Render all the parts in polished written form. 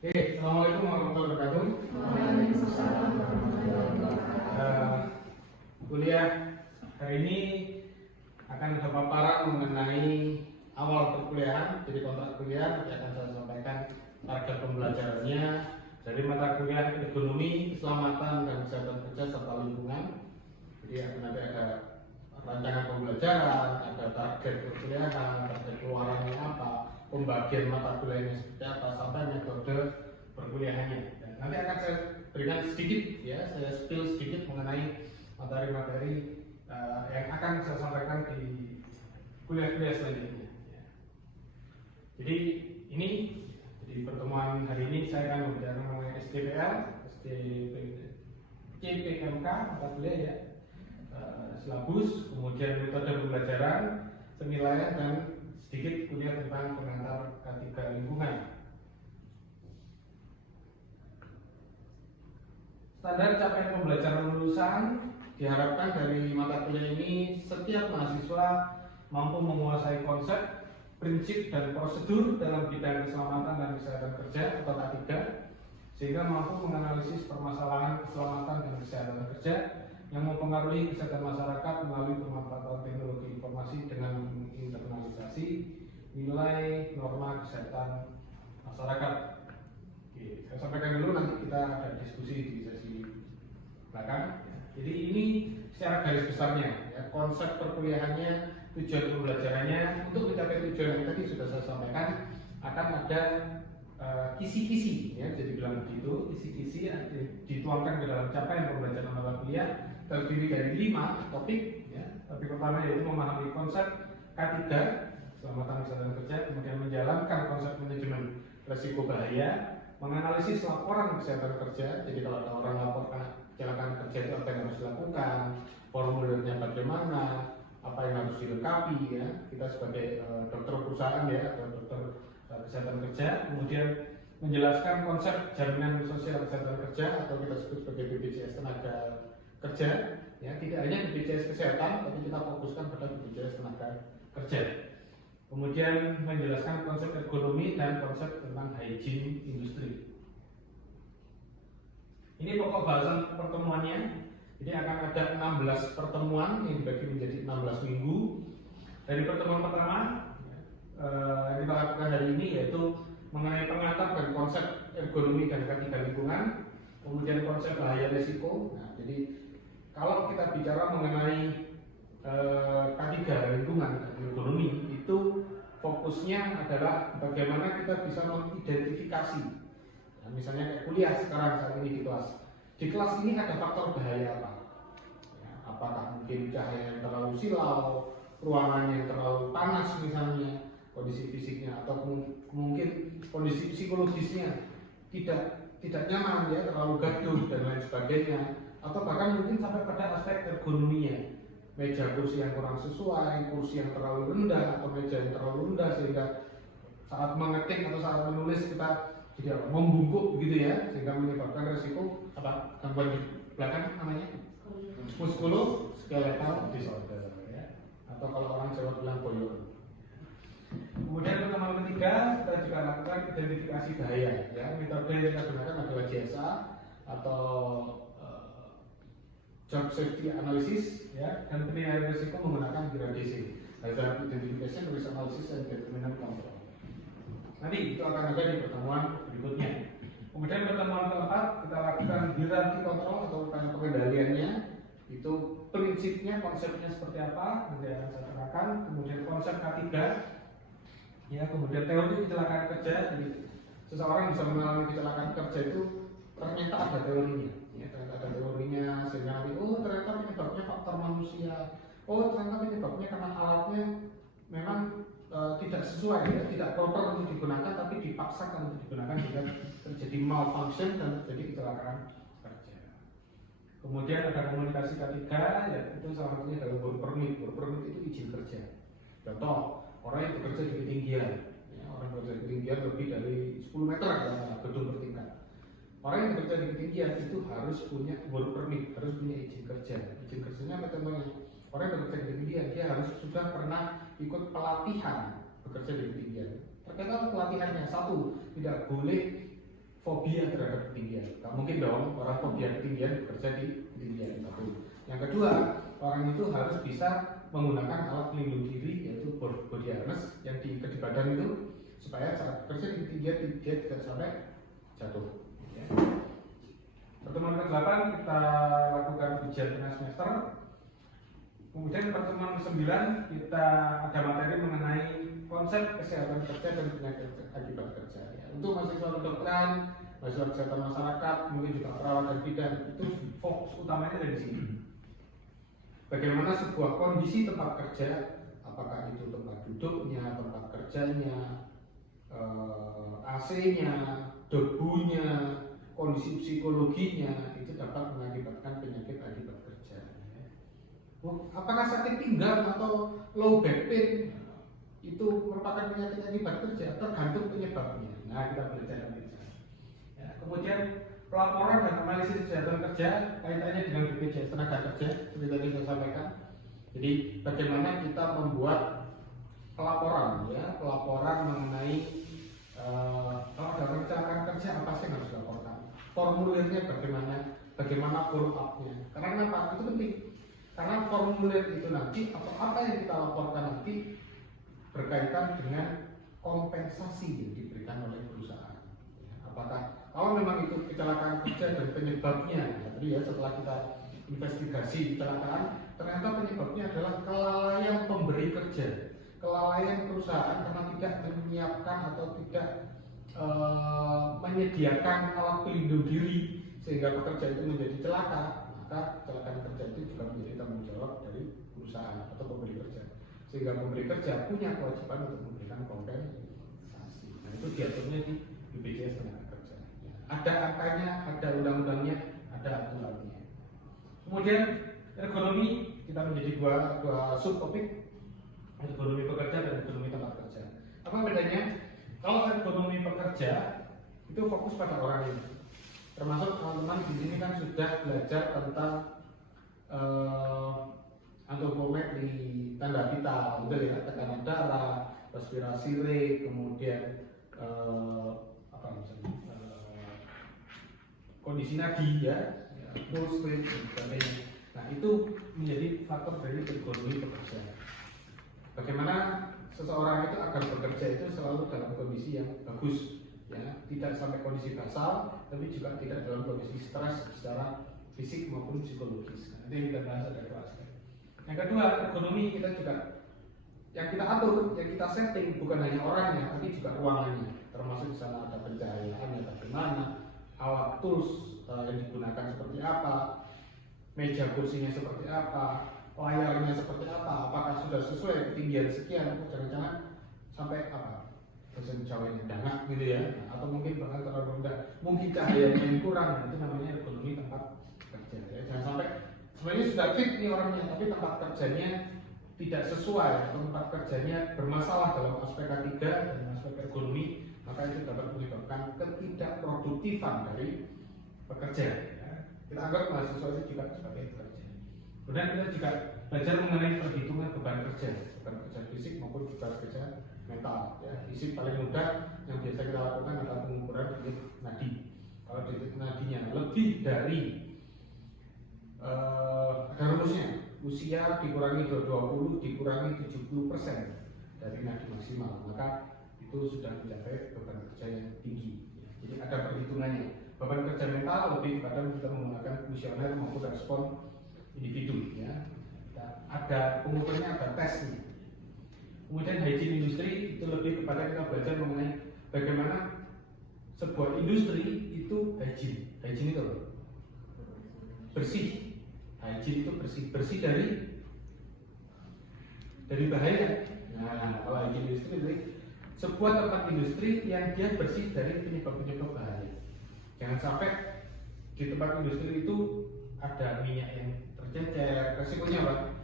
Oke, Assalamualaikum warahmatullahi wabarakatuh. Waalaikumsalam warahmatullahi wabarakatuh. Kuliah hari ini akan ada paparan mengenai awal perkuliahan, jadi kontrak kuliah. Nanti akan saya sampaikan target pembelajarannya dari mata kuliah ekonomi, keselamatan dan kesehatan kerja serta lingkungan. Jadi akan ada rancangan pembelajaran, ada target perkuliahan, target keluarannya apa, pembagian mata kuliahnya seperti apa, sampai metode perkuliahannya. Dan nanti akan saya berikan sedikit, ya, saya spill sedikit mengenai materi-materi yang akan saya sampaikan di kuliah-kuliah selanjutnya. Ya. Jadi ini di pertemuan hari ini saya akan membicarakan mengenai SDPL, CPMK mata kuliah ya, silabus, kemudian metode pembelajaran, penilaian dan sedikit kuliah tentang pengantar K3 lingkungan. Standar capaian pembelajaran lulusan diharapkan dari mata kuliah ini setiap mahasiswa mampu menguasai konsep, prinsip dan prosedur dalam bidang keselamatan dan kesehatan kerja atau K3, sehingga mampu menganalisis permasalahan keselamatan dan kesehatan kerja yang mempengaruhi kesehatan masyarakat melalui pemanfaatan teknologi informasi dengan internalisasi nilai norma kesehatan masyarakat. Oke, saya sampaikan dulu, nanti kita ada diskusi di sesi belakang. Jadi ini secara garis besarnya, ya, konsep perkuliahannya, tujuan pembelajarannya. Untuk mencapai tujuan yang tadi sudah saya sampaikan, akan ada kisi-kisi, ya, jadi bilang begitu, kisi-kisi dituangkan ke dalam capaian pembelajaran mata kuliah, terdiri dari 5 topik. Ya. Topik pertama yaitu memahami konsep K3, keselamatan kesehatan kerja, kemudian menjalankan konsep manajemen risiko bahaya, menganalisis laporan kesehatan kerja. Jadi kalau ada orang laporkan kecelakaan kerja itu apa yang harus dilakukan, formulirnya bagaimana, apa yang harus dilengkapi, ya, kita sebagai dokter perusahaan, ya, atau dokter kesehatan kerja. Kemudian menjelaskan konsep jaminan sosial kesehatan kerja atau kita sebut sebagai BPJS tenaga kerja, ya, tidak hanya BPJS kesehatan tapi kita fokuskan pada BPJS tenaga kerja. Kemudian menjelaskan konsep ergonomi dan konsep tentang hygiene industri. Ini pokok bahasan pertemuannya. Jadi akan ada 16 pertemuan yang dibagi menjadi 16 minggu. Dari pertemuan pertama yang kita lakukan hari ini yaitu mengenai pengantar dan konsep ergonomi dan K3 lingkungan, kemudian konsep bahaya risiko. Nah, jadi kalau kita bicara mengenai K3 lingkungan dan ergonomi, itu fokusnya adalah bagaimana kita bisa mengidentifikasi. Nah, misalnya kayak kuliah sekarang saat ini di kelas. Di kelas ini ada faktor bahaya apa? Ya, apakah mungkin cahaya yang terlalu silau, ruangannya yang terlalu panas misalnya, kondisi fisiknya, atau mungkin kondisi psikologisnya tidak nyaman, ya, terlalu gaduh dan lain sebagainya, atau bahkan mungkin sampai pada aspek ergonominya, meja kursi yang kurang sesuai, kursi yang terlalu rendah atau meja yang terlalu rendah sehingga saat mengetik atau saat menulis kita tidak membungkuk begitu, ya, sehingga menyebabkan resiko apa, gangguan di belakang namanya muskuloskeletal disorder, ya, atau kalau orang Jawa bilang boyon. Kemudian pertemuan ketiga kita juga lakukan identifikasi bahaya, ya. Metode yang kita gunakan adalah JSA atau Job Safety Analysis, ya, dan penilaian risiko menggunakan gradasi, Hazard Identification, Risk Analysis, dan Determinant Control. Nanti itu akan ada di pertemuan berikutnya. Kemudian pertemuan keempat kita lakukan hierarchy control atau pengendaliannya. Itu prinsipnya, konsepnya seperti apa, nanti akan saya terangkan. Kemudian konsep K3, ya, kemudian teori kecelakaan kerja. Jadi seseorang bisa mengalami kecelakaan kerja itu ternyata ada teorinya, ya, ternyata ada teorinya, sehingga nanti ternyata penyebabnya faktor manusia, ternyata penyebabnya karena alatnya memang tidak sesuai, ya, tidak proper untuk digunakan, tapi dipaksakan untuk digunakan sehingga terjadi malfunction dan terjadi kecelakaan kerja. Kemudian ada komunikasi K3, ya, itu salah satunya adalah work permit. Work permit itu izin kerja. Contoh, orang yang bekerja di ketinggian, ya, orang bekerja di ketinggian lebih dari 10 meter, ya, gedung bertingkat. Orang yang bekerja di ketinggian itu harus punya work permit, harus punya izin kerja. Izin kerjanya apa contohnya? Orang yang bekerja di ketinggian dia harus sudah pernah ikut pelatihan bekerja di ketinggian. Terkait pelatihannya, satu, tidak boleh fobia terhadap ketinggian. Gak mungkin dong orang fobia ketinggian bekerja di ketinggian. Satu. Yang kedua, orang itu harus bisa menggunakan alat pelindung diri yaitu body harness yang diikat di badan itu supaya saat bekerja di ketinggian dia tidak sampai jatuh. Ya. Pertemuan ke-8 kita lakukan ujian tengah semester. Kemudian pertemuan ke-9 kita ada materi mengenai konsep kesehatan kerja dan penyakit akibat kerja. Ya. Untuk mahasiswa kedokteran, mahasiswa kesehatan masyarakat, mungkin juga perawat dan bidan, itu fokus utamanya dari sini. Bagaimana sebuah kondisi tempat kerja, apakah itu tempat duduknya, tempat kerjanya, AC-nya, debunya, kondisi psikologinya itu dapat mengakibatkan penyakit akibat kerja. Apakah sakit pinggang atau low back pain itu merupakan penyakit akibat kerja? Tergantung penyebabnya. Nah, kita belajar itu. Ya, kemudian pelaporan dan analisis kesehatan kerja kaitannya dengan BPJS tenaga kerja seperti tadi saya sampaikan. Jadi bagaimana kita membuat pelaporan, ya, pelaporan mengenai kalau ada kecelakaan kerja apa sih yang harus dilaporkan? Formulirnya bagaimana follow up-nya? Karena apa? Itu penting. Karena formulir itu nanti atau apa yang kita laporkan nanti berkaitan dengan kompensasi yang diberikan oleh perusahaan. Apakah kalau memang itu kecelakaan kerja dan penyebabnya, jadi ya setelah kita investigasi kecelakaan, ternyata penyebabnya adalah kelalaian pemberi kerja, kelalaian perusahaan karena tidak menyiapkan atau tidak menyediakan alat pelindung diri sehingga pekerja itu menjadi celaka, maka kecelakaan kerja itu juga menjadi tanggung jawab dari perusahaan atau pemberi kerja, sehingga pemberi kerja punya kewajiban untuk memberikan kompensasi. Nah, itu diaturnya di BPJS tenaga kerja. Ada angkanya, ada undang-undangnya, ada aturannya. Kemudian ergonomi kita menjadi dua subtopik, ergonomi pekerja dan ergonomi tempat kerja. Apa bedanya? Kalau ergonomi pekerja itu fokus pada orang ini. Termasuk teman-teman di sini kan sudah belajar tentang antropometri, tanda vital, betul ya, tekanan darah, respirasi rate, kemudian kondisi nadi ya, pulse rate dan sebagainya. Nah, itu menjadi faktor dari ergonomi pekerja. Bagaimana seseorang itu agar bekerja itu selalu dalam kondisi yang bagus, ya, tidak sampai kondisi basal, tapi juga tidak dalam kondisi stres secara fisik maupun psikologis. Nah, itu yang kita bahas ada dua aspek. Yang kedua, ergonomi kita juga yang kita atur, yang kita setting bukan hanya orangnya, tapi juga ruangannya, termasuk di sana ada pencahayaannya bagaimana, alat tools yang digunakan seperti apa, meja kursinya seperti apa, layarnya seperti apa, apakah sudah sesuai ketinggian sekian, jangan-jangan sampai apa, bahasa Jawanya dangak gitu ya, atau mungkin bahkan terlalu rendah, mungkin cahayanya yang kurang, itu namanya ergonomi tempat kerja. Ya, jangan sampai sebenarnya sudah fit nih orangnya, tapi tempat kerjanya tidak sesuai, atau tempat kerjanya bermasalah dalam aspek K3 dan aspek ergonomi, maka itu dapat menyebabkan ketidakproduktifan dari pekerja. Ya. Kita anggap mahasiswa itu juga sebagai pekerja. Kemudian kita juga belajar mengenai perhitungan beban kerja fisik maupun beban kerja mental. Ya, fisik paling mudah yang biasa kita lakukan adalah pengukuran denyut nadi. Kalau denyut nadinya lebih dari ada rumusnya, usia dikurangi 20 dikurangi 70% dari nadi maksimal, maka itu sudah mencapai beban kerja yang tinggi. Jadi ada perhitungannya. Beban kerja mental lebih kepada kita menggunakan kuesioner maupun respon individu. Ya. Ada pengukurnya, ada tesnya. Kemudian hygiene industri itu lebih kepada kita belajar mengenai bagaimana sebuah industri itu hygiene. Hygiene itu bersih. Hygiene itu bersih dari bahaya. Nah, kalau hygiene industri itu sebuah tempat industri yang dia bersih dari penyebab-penyebab bahaya. Jangan sampai di tempat industri itu ada minyak yang tercecer, resikonya apa?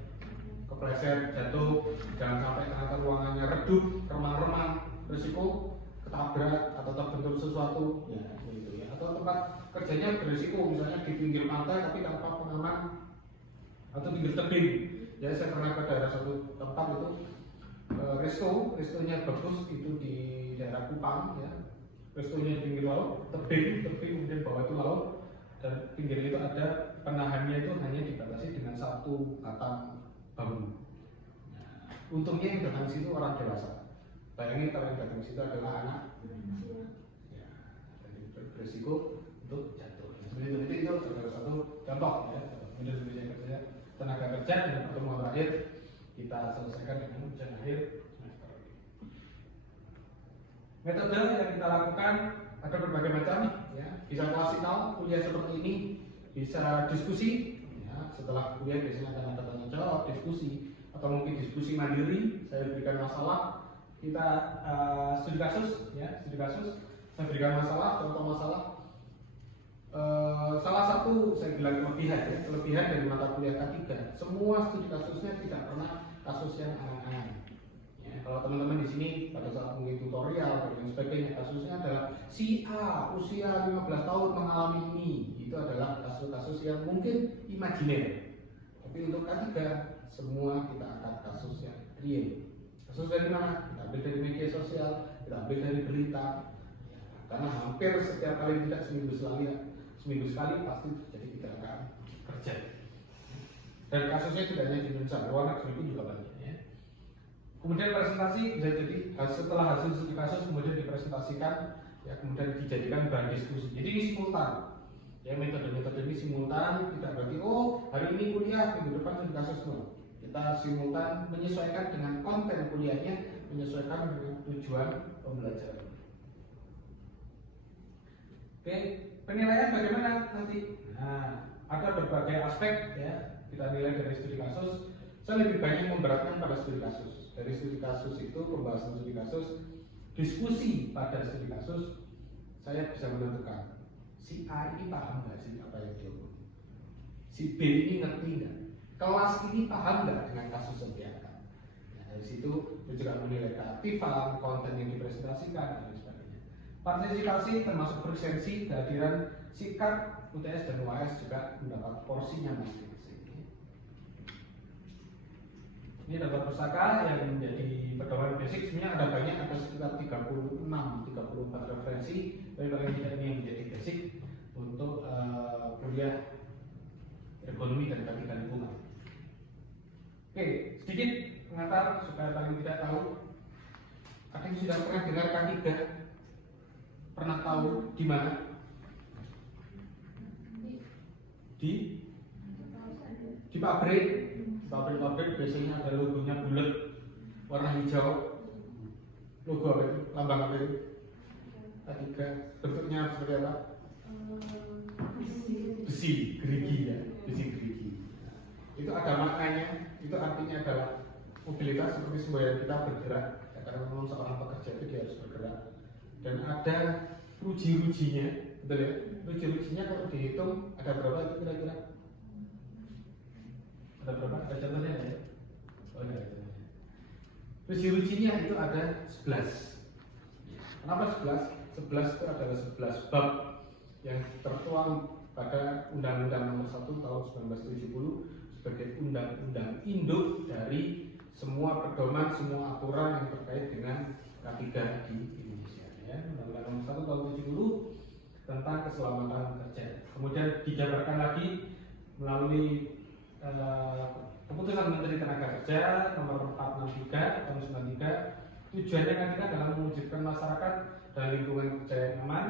Kepleset, jatuh, jangan sampai ternyata ruangannya redup, remang-remang, risiko ketabrak atau terbentur sesuatu, ya gitu ya. Atau tempat kerjanya berisiko, misalnya di pinggir pantai tapi tanpa pengaman atau pinggir tebing. Ya, saya pernah ke daerah satu tempat itu restonya bagus itu di daerah Kupang ya. restonya di pinggir laut, tebing, kemudian bawah itu laut, dan pinggir itu ada penahannya itu hanya dibatasi dengan satu batang bambu. Nah, untungnya yang datang situ orang dewasa. Bayangin kalau yang datang situ adalah anak, ya, jadi berisiko untuk jatuh. Nah, sebenarnya itu adalah satu contoh ya. Kemudian kerja tenaga kerja dan pertemuan terakhir kita selesaikan dengan ujian akhir semester ini. Metode yang kita lakukan ada berbagai macam, ya. Bisa klasikal, kuliah seperti ini, bisa diskusi, ya. Setelah kuliah biasanya akan ada tanya jawab, diskusi, atau mungkin diskusi mandiri. Saya berikan masalah, kita studi kasus, ya, studi kasus. Saya berikan masalah, contoh masalah. Salah satu saya bilang kelebihan, ya, kelebihan dari mata kuliah K3, semua studi kasusnya tidak pernah kasus yang angan-angan. Ya, kalau teman-teman di sini pada saat mungkin tutorial dan sebagainya, kasusnya adalah si A usia 15 tahun mengalami ini, itu adalah kasus-kasus yang mungkin imajiner. Tapi untuk K3 semua kita akan kasus yang real. Kasus dari mana? Kita ambil dari media sosial, kita ambil dari berita. Ya, karena hampir setiap kali tidak seminggu sekali pasti terjadi kecelakaan kerja. Dan kasusnya tidak hanya di Indonesia, luar negeri pun juga banyak. Ya. Kemudian presentasi bisa jadi setelah hasil studi kasus kemudian dipresentasikan, ya, kemudian dijadikan bahan diskusi. Jadi ini simultan. Ya, metode-metode ini simultan, tidak berarti oh hari ini kuliah, minggu depan studi kasus no. Kita simultan menyesuaikan dengan konten kuliahnya, menyesuaikan dengan tujuan pembelajaran. Oke, penilaian bagaimana nanti? Nah, ada berbagai aspek, ya. Kita nilai dari studi kasus. Saya lebih banyak memberatkan pada studi kasus. Dari studi kasus itu, pembahasan studi kasus, diskusi pada studi kasus, saya bisa menentukan si A ini paham nggak sih apa yang dia omongin? Si B ini ngerti nggak? Kelas ini paham nggak dengan kasus yang diangkat? Nah, dari situ saya juga menilai keaktifan, konten yang dipresentasikan, dan sebagainya. Partisipasi termasuk presensi, kehadiran sikap UTS dan UAS juga mendapat porsinya masing-masing. Ini daftar pustaka yang menjadi pedoman basic. Sebenarnya ada banyak, ada sekitar 34 referensi. Tapi paling tidak ini yang menjadi basic untuk kuliah ekonomi dan teknik lingkungan. Oke, sedikit pengantar supaya paling tidak tahu. Ada yang sudah pernah dengar K3? Pernah tahu di mana? Di pabrik. Pabrik biasanya ada logonya bulat, warna hijau. Logo apa itu? Lambang apa itu? K3. Bentuknya seperti apa? Besi, gerigi, ya. Besi gerigi. Itu ada maknanya. Itu artinya adalah mobilitas seperti semua yang kita bergerak. Ya, karena memang seorang pekerja itu dia harus bergerak. Dan ada ruji-rujinya, betul ya? Ruji-rujinya kalau dihitung ada berapa itu kira-kira? Ada berapa? Ada contohnya ya? Oh, ada contohnya. Ruji-rujinya itu ada 11. Kenapa 11? 11 itu adalah 11 bab yang tertuang pada Undang-Undang Nomor 1 Tahun 1970 sebagai undang-undang induk dari semua pedoman, semua aturan yang terkait dengan K3 di Indonesia. Ya, Undang-Undang Nomor 1 Tahun 70 tentang keselamatan kerja. Kemudian dijabarkan lagi melalui keputusan Menteri Tenaga Kerja Nomor 463 Tahun 93. Tujuannya K3 adalah mewujudkan masyarakat dan lingkungan kerja yang aman,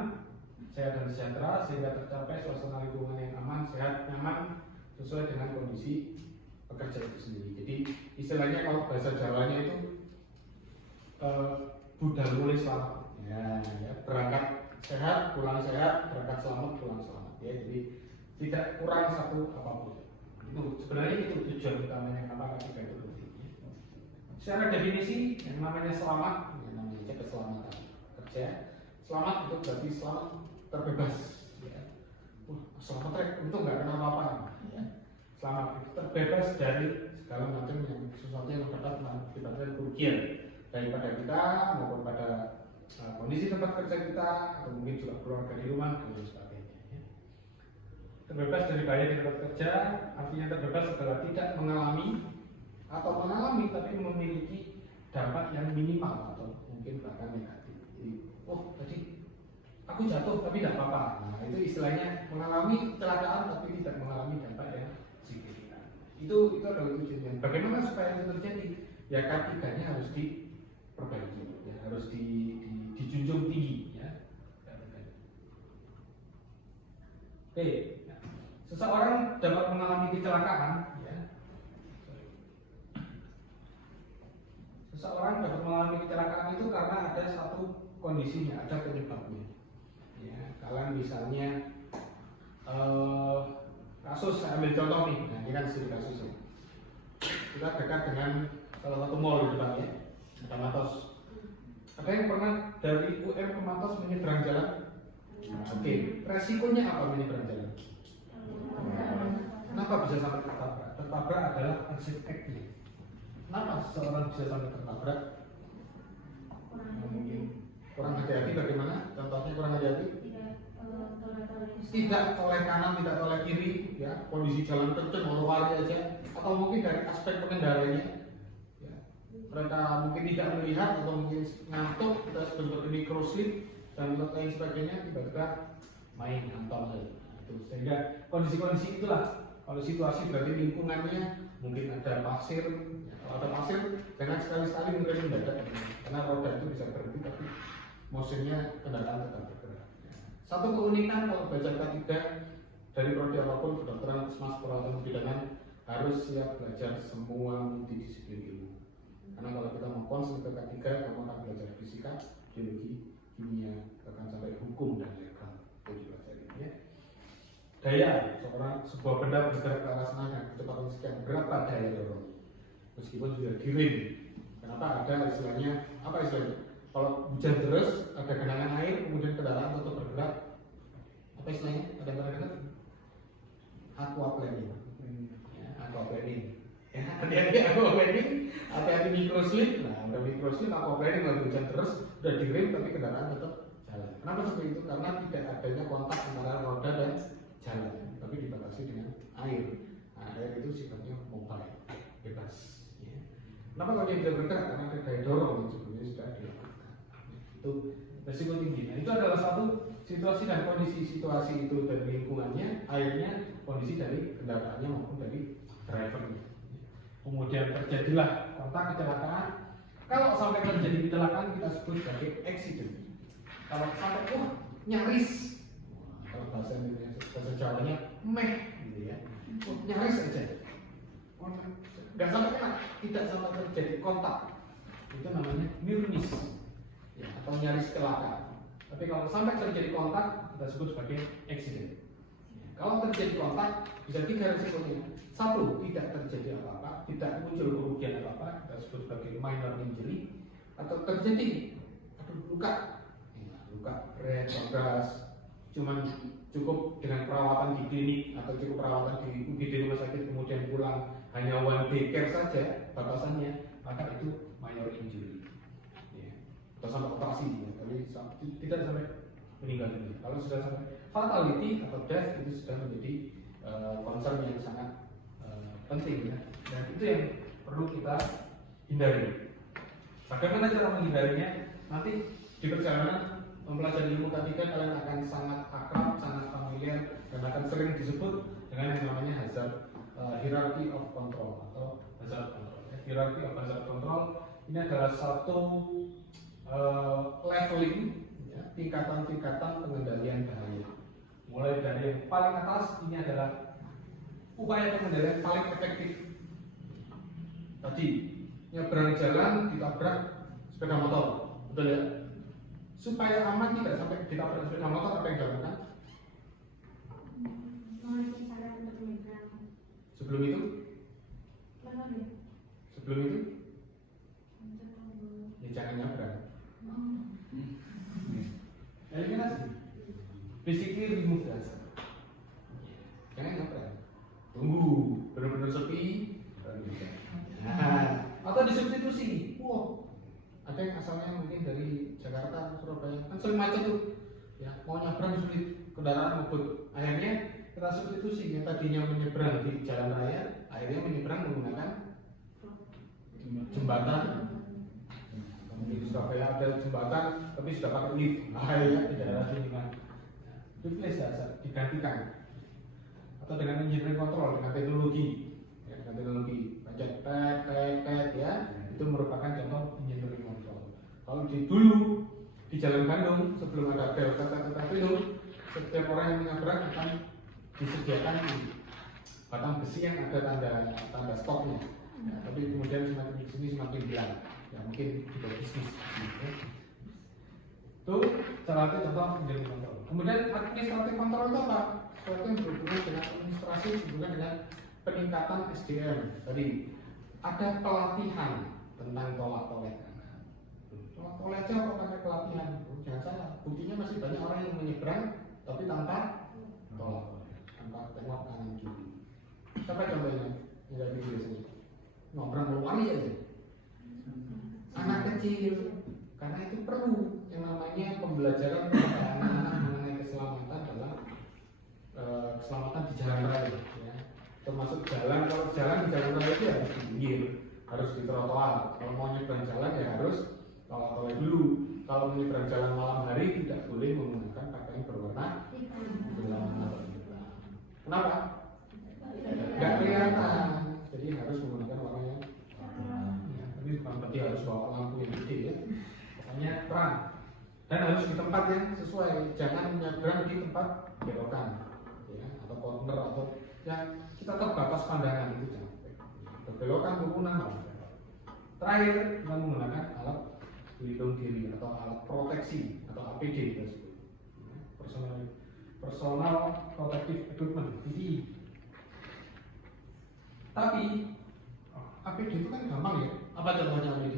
sehat dan sejahtera sehingga tercapai suasana lingkungan yang aman, sehat, nyaman sesuai dengan kondisi pekerja itu sendiri. Jadi istilahnya kalau bahasa Jawanya itu budal mulai selamat. Ya, berangkat sehat, pulang sehat, berangkat selamat, pulang selamat. Ya, jadi tidak kurang satu apapun. Itu sebenarnya itu tujuan utamanya kenapa K3 itu penting. Secara definisi yang namanya selamat, yang namanya keselamatan kerja. Selamat itu berarti selamat terbebas. Ya. Selamat trek, untung nggak kena apa-apa. Ya. Selamat itu terbebas dari segala macam yang sesuatu yang dapat mengakibatkan kerugian daripada kita maupun pada kondisi tempat kerja kita atau mungkin juga keluarga di rumah dan sebagainya. Ya. Terbebas dari bahaya di tempat kerja artinya terbebas adalah tidak mengalami atau mengalami tapi memiliki dampak yang minimal atau mungkin bahkan negatif. Jadi, oh tadi aku jatuh tapi tidak apa-apa. Nah, itu istilahnya mengalami kecelakaan tapi tidak mengalami dampak yang signifikan. Itu adalah tujuannya. Bagaimana supaya itu terjadi? Ya K3-nya harus diperbaiki, ya, harus dijunjung tinggi, ya. Oke, nah, seseorang dapat mengalami kecelakaan, ya. Seseorang dapat mengalami kecelakaan itu karena ada satu kondisinya, ada penyebabnya. Ya, kalian misalnya kasus, saya ambil contoh nih, nah ini kan studi kasusnya. Kita dekat dengan salah satu mall di depan ya, ada Matos. Ada yang pernah dari UM ke Matos menyeberang jalan? Oke, resikonya apa menyeberang jalan? Kenapa bisa sampai tertabrak? Tertabrak adalah unsafe act-nya. Kenapa seseorang bisa sampai tertabrak? Mungkin kurang hati-hati. Bagaimana? Contohnya kurang hati-hati? Tidak oleh kanan, tidak oleh kiri, ya. Kondisi jalan kenceng, lari aja, atau mungkin dari aspek pengendaranya, ya. Mereka mungkin tidak melihat atau mungkin ngantuk, kita sebenarnya microslip dan lain sebagainya, tiba-tiba main antol aja. Itu sehingga kondisi-kondisi itulah. Kalau situasi berarti lingkungannya mungkin ada pasir, ya. Kalau ada pasir jangan sekali-sekali mungkin mendadak, karena roda itu bisa berhenti tapi motionnya kendaraan tetap bergerak. Ya. Satu keunikan kalau belajar K3 dari prodi apapun, kedokteran, puskesmas, perawatan bidanan, harus siap belajar semua multidisiplin ilmu. Karena kalau kita mau konsen ke K3, kamu akan belajar fisika, biologi, kimia, bahkan sampai hukum dan legal itu dipelajari, ya. Daya, sebuah benda bergerak ke arah sana dengan kecepatan sekian, berapa daya dorong? Meskipun sudah direm. Kenapa ada istilahnya, apa istilahnya? Kalau hujan terus, ada genangan air, kemudian kendaraan tetap bergerak, apa istilahnya? Ada yang pernah dengar? Aquaplaning. Ya, aquaplaning. Ya, hati-hati aquaplaning, hati-hati microslip. Nah, udah microslip, aquaplaning lagi hujan terus, udah direm tapi kendaraan tetap jalan. Kenapa seperti itu? Karena tidak adanya kontak antara roda dan jalan, tapi dibatasi dengan air. Nah, air itu sifatnya mobile, bebas. Ya. Kenapa kalau dia tidak bergerak? Karena ada daya dorong yang sebelumnya sudah dilakukan. Itu resiko tinggi. Nah, itu adalah satu situasi dan kondisi situasi itu dari lingkungannya, airnya, kondisi dari kendaraannya maupun dari drivernya. Kemudian terjadilah kontak kecelakaan. Kalau sampai terjadi kecelakaan kita sebut sebagai accident. Kalau sampai nyaris, kalau bahasa Jawanya meh gitu ya, nyaris aja, nggak sampai kena, tidak sampai terjadi kontak, itu namanya near miss, ya, atau nyaris celaka. Tapi kalau sampai terjadi kontak kita sebut sebagai accident. Ya, kalau terjadi kontak bisa tiga resikonya. Satu, tidak terjadi apa-apa, tidak muncul kerugian apa-apa, kita sebut sebagai minor injury. Atau terjadi luka, ya, luka red, gas, cuman cukup dengan perawatan di klinik atau cukup perawatan di UGD rumah sakit kemudian pulang hanya one day care saja batasannya, maka itu minor injury, ya. Atau sampai operasi, ya, tapi tidak sampai meninggal dunia. Kalau sudah sampai fatality atau death itu sudah menjadi concern yang sangat penting, ya. Dan itu yang perlu kita hindari. Bagaimana cara menghindarinya? Nanti di perjalanan mempelajari ilmu K3 kalian akan sangat akrab, sangat familiar dan akan sering disebut dengan yang namanya hazard hierarchy of control atau hazard control. Hierarchy of hazard control ini adalah satu leveling, ya, tingkatan-tingkatan pengendalian bahaya. Mulai dari yang paling atas ini adalah upaya pengendalian paling efektif. Tadi nyebrang jalan ditabrak sepeda motor, betul ya? Supaya aman tidak sampai ditabrak sepeda motor, apa yang dilakukan? Sebelum itu? Sebelum itu? Ya jangan nyebrang. Eliminasi. Basically remove the hazard. Jangan nyebrang. Tunggu, benar-benar sepi. Nah, atau disubstitusi. Wow. Ada yang asalnya mungkin dari Jakarta, Surabaya, kan sering macet tuh, ya, mau nyebrang sulit, kendaraan ngebut. Akhirnya kita substitusi, yang tadinya menyeberang di jalan raya, akhirnya menyeberang menggunakan jembatan. Mungkin di Surabaya ada jembatan, tapi sudah pakai lift, bahaya, tidak ada dengan replace ya, digantikan. Atau dengan engineering control, dengan teknologi, ya, dengan teknologi, pencet tet ya, itu merupakan contoh engineering control. Kalau dulu di Jalan Bandung sebelum ada bel kereta itu, setiap orang yang menyeberang akan disediakan batang besi yang ada tanda stopnya. Ya, tapi kemudian semakin kesini semakin hilang. Ya mungkin juga bisnis. Ya. Itu salah satu contoh engineering control. Kemudian administratif control itu apa? Sesuatu yang berhubungan dengan administrasi, berhubungan dengan peningkatan SDM. Tadi ada pelatihan tentang tolak-tolak. Tolak-tolak aja kok pakai pelatihan? Jangan salah. Buktinya masih banyak orang yang menyeberang tapi tanpa tolak, tanpa tengok kanan kiri. Siapa contohnya? Yang gitu biasanya ngobrol keluar aja. Anak kecil, karena itu perlu yang namanya pembelajaran kepada anak-anak mengenai keselamatan dalam keselamatan di jalan raya, ya. Termasuk jalan, kalau jalan di jalan raya itu harus di pinggir, harus di trotoar. Kalau mau nyebrang jalan ya harus tolak-tolak dulu. Kalau menyeberang jalan malam hari tidak boleh menggunakan pakaian berwarna hitam. Kenapa? Nggak kelihatan. Jadi harus menggunakan warna yang ini bukan berarti harus bawa lampu yang gede ya. Pokoknya terang. Dan harus di tempat yang sesuai. Jangan menyeberang di tempat belokan, ya, atau corner atau yang kita terbatas pandangan itu jangan. Berbelokan berguna. Terakhir kita menggunakan alat pelindung diri atau alat proteksi atau APD tersebut. Personal Protective Equipment (PPE). Tapi APD itu kan gampang ya. Apa contohnya APD?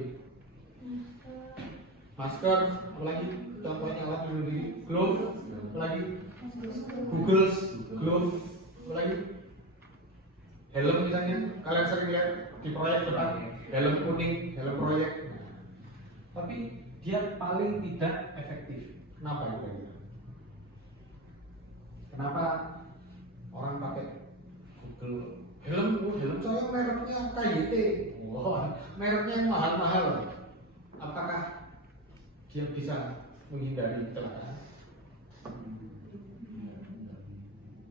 Masker, apalagi contohnya alat pelindung diri, glove, apalagi Google glove, apalagi helm misalnya. Kalian sering lihat di proyek depan helm kuning, helm proyek. Tapi dia paling tidak efektif. Kenapa itu? Kenapa orang pakai Google helm saya mereknya KYT, wow, mereknya mahal-mahal. Apakah dia bisa menghindari kecelakaan?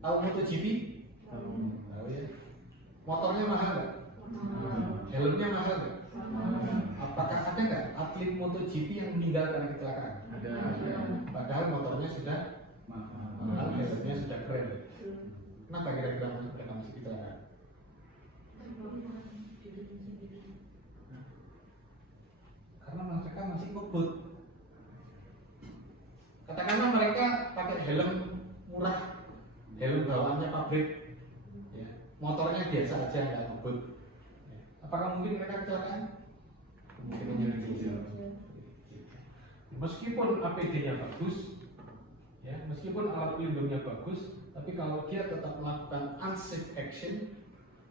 Tahu MotoGP? Tahu ya. Motornya mahal nggak? Helmnya mahal nggak? Apakah ada nggak atlet MotoGP yang meninggal karena kecelakaan? Ada. Padahal motornya sudah mahal, helmnya sudah keren. Kenapa kira-kira mereka masih kecelakaan? Karena mereka masih ngebut. Katakanlah mereka pakai helm murah, helm bawaannya pabrik, ya. Motornya biasa aja, nggak ngebut. Apakah mungkin mereka kecelakaan? Kemungkinannya kecil. Meskipun APD-nya bagus, ya, meskipun alat pelindungnya bagus, tapi kalau dia tetap melakukan unsafe action,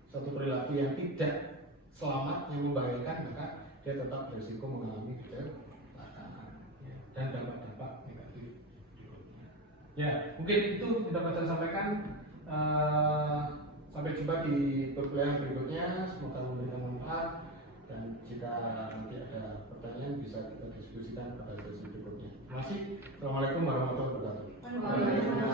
suatu perilaku yang tidak selamat, yang membahayakan, maka dia tetap berisiko mengalami kecelakaan, ya, dan dampak-dampak negatif. Ya, mungkin itu yang dapat saya sampaikan. Sampai jumpa di perkuliahan berikutnya. Semoga memberikan manfaat. Dan jika nanti ada pertanyaan bisa kita diskusikan pada sesi berikutnya. Terima kasih. Assalamualaikum warahmatullahi wabarakatuh.